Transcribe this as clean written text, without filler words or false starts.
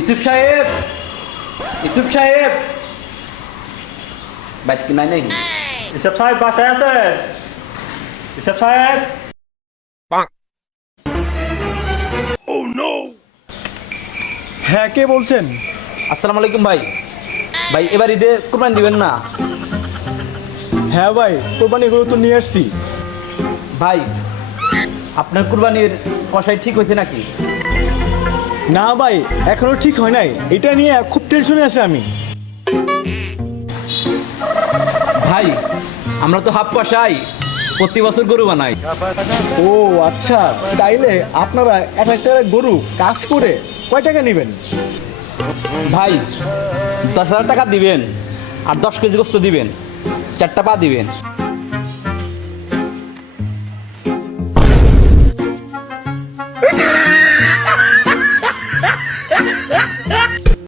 ইসুফ সাহেব, ইসুফ সাহেব, বাইক কি নাই নাকি? ইসব সাহেব বাসায় আছেন? ইসব সাহেব, হ্যাঁ, কে বলছেন? আসসালামু আলাইকুম ভাই। ভাই এবার ঈদে কুরবানি দিবেন না? হ্যাঁ ভাই, কোরবানিগুলো তো নিয়ে আসছি। ভাই আপনার কুরবানির কষাই ঠিক হয়েছে নাকি? না ভাই, এখনো ঠিক হয় নাই, এটা নিয়ে খুব টেনশনে আছে আমি। ভাই আমরা তো হাফ কষাই, প্রতি বছর গরু বানাই। ও আচ্ছা, তাইলে আপনারা এক একটা গরু কাজ করে কয় টাকা নেবেন? ভাই 10,000 টাকা দিবেন আর 10 কেজি গোস্ত দিবেন, 4টা পা দিবেন।